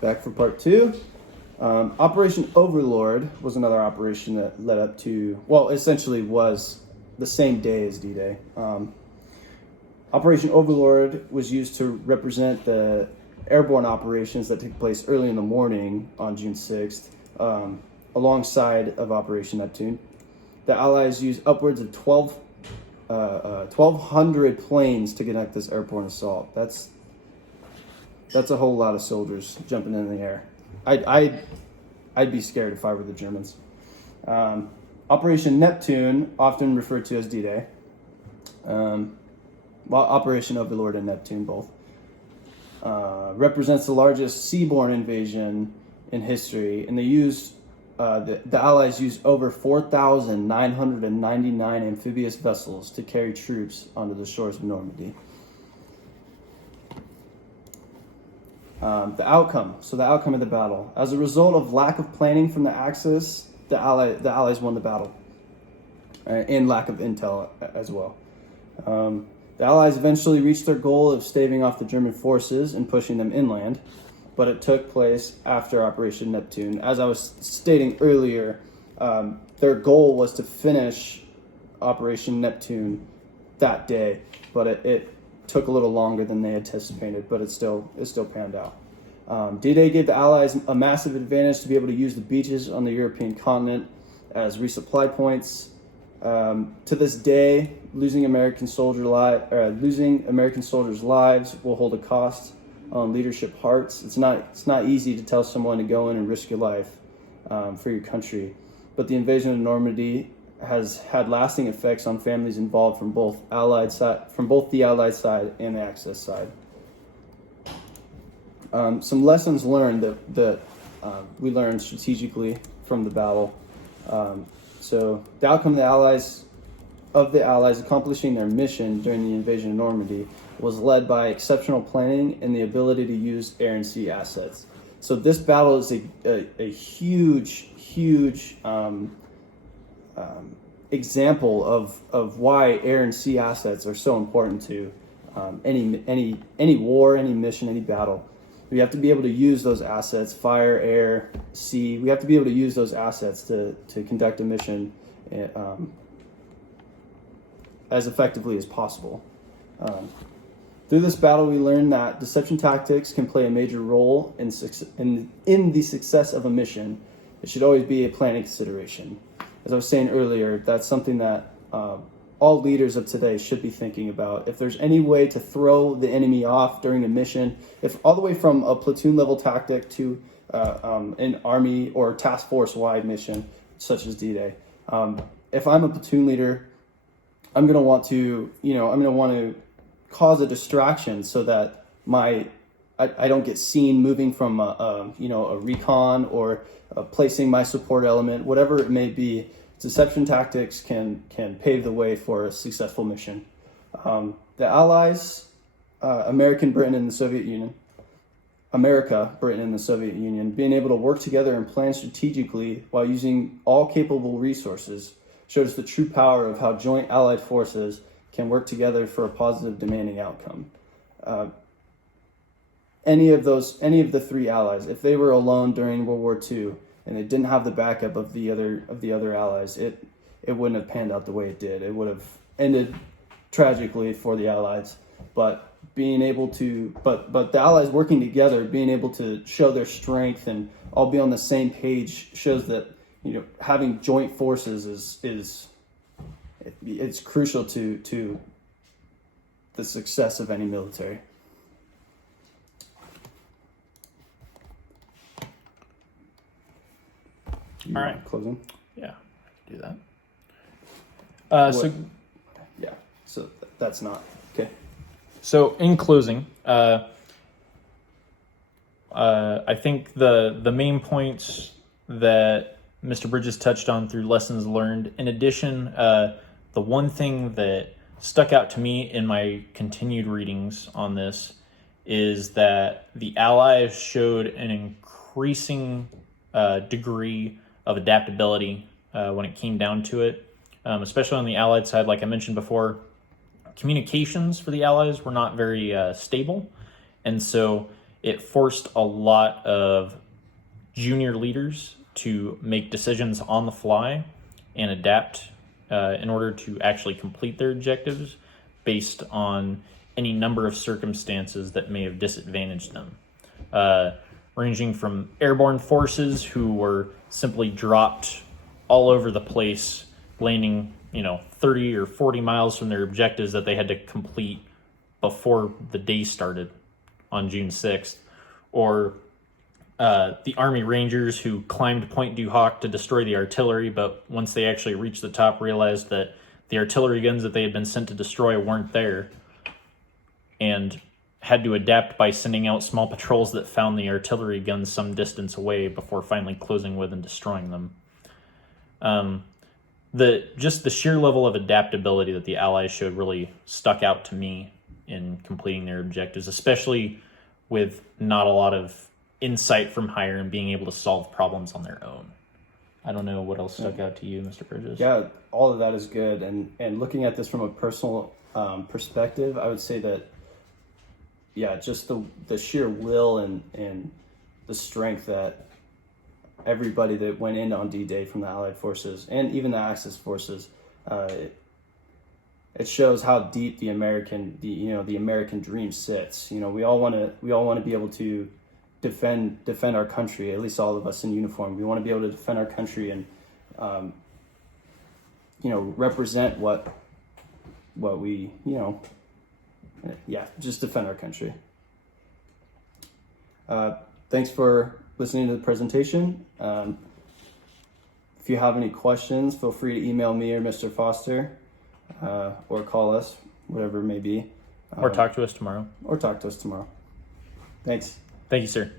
Back for part two. Operation Overlord was another operation that led up to, well, essentially was the same day as D-Day. Operation Overlord was used to represent the airborne operations that took place early in the morning on June 6th, alongside of Operation Neptune. The Allies used upwards of 1,200 planes to conduct this airborne assault. That's a whole lot of soldiers jumping in the air. I'd be scared if I were the Germans. Operation Neptune, often referred to as D-Day, Operation Overlord and Neptune both, represents the largest seaborne invasion in history, and they used the Allies used over 4,999 amphibious vessels to carry troops onto the shores of Normandy. The outcome of the battle. As a result of lack of planning from the Axis, the Allies won the battle, and lack of intel as well. The Allies eventually reached their goal of staving off the German forces and pushing them inland, but it took place after Operation Neptune. As I was stating earlier, their goal was to finish Operation Neptune that day, but it took a little longer than they anticipated, but it still panned out. D-Day gave the Allies a massive advantage to be able to use the beaches on the European continent as resupply points. To this day, losing American soldiers' lives will hold a cost on leadership hearts. It's not easy to tell someone to go in and risk your life for your country, but the invasion of Normandy has had lasting effects on families involved from both the Allied side and the Axis side. Some lessons learned that we learned strategically from the battle. So the outcome of the Allies accomplishing their mission during the invasion of Normandy was led by exceptional planning and the ability to use air and sea assets. So this battle is a huge example of why air and sea assets are so important to any war, any mission, any battle. We have to be able to use those assets, fire, air, sea. We have to be able to use those assets to conduct a mission as effectively as possible. Through this battle, we learned that deception tactics can play a major role in the success of a mission. It should always be a planning consideration. As I was saying earlier, that's something that all leaders of today should be thinking about. If there's any way to throw the enemy off during a mission, if all the way from a platoon level tactic to an army or task force wide mission, such as D-Day, if I'm a platoon leader, I'm going to want to cause a distraction so that I don't get seen moving from a recon or placing my support element, whatever it may be. Deception tactics can pave the way for a successful mission. The Allies, America, Britain, and the Soviet Union, being able to work together and plan strategically while using all capable resources shows the true power of how joint Allied forces can work together for a positive, demanding outcome. Any of the three Allies, if they were alone during World War II and they didn't have the backup of the other Allies, it wouldn't have panned out the way it did. It would have ended tragically for the Allies. But the Allies working together, being able to show their strength and all be on the same page shows that having joint forces it's crucial to the success of any military. All right. Closing? Yeah, do that. So that's not okay. So in closing, I think the main points that Mr. Bridges touched on through lessons learned. In addition, the one thing that stuck out to me in my continued readings on this is that the Allies showed an increasing degree of adaptability when it came down to it, especially on the Allied side. Like I mentioned before, communications for the Allies were not very stable, and so it forced a lot of junior leaders to make decisions on the fly and adapt in order to actually complete their objectives based on any number of circumstances that may have disadvantaged them. Ranging from airborne forces who were simply dropped all over the place, landing 30 or 40 miles from their objectives that they had to complete before the day started on June 6th, or the Army Rangers who climbed Point du Hoc to destroy the artillery, but once they actually reached the top realized that the artillery guns that they had been sent to destroy weren't there, and had to adapt by sending out small patrols that found the artillery guns some distance away before finally closing with and destroying them. The sheer level of adaptability that the Allies showed really stuck out to me in completing their objectives, especially with not a lot of insight from higher and being able to solve problems on their own. I don't know what else stuck out to you, Mr. Bridges. Yeah, all of that is good. And looking at this from a personal perspective, I would say that, just the sheer will and the strength that everybody that went in on D-Day from the Allied forces and even the Axis forces, it shows how deep the American dream sits. We all want to be able to defend our country. At least all of us in uniform, we want to be able to defend our country and represent what we just defend our country. Thanks for listening to the presentation. If you have any questions, feel free to email me or Mr. Foster, or call us, whatever it may be. Or talk to us tomorrow. Thanks. Thank you, sir.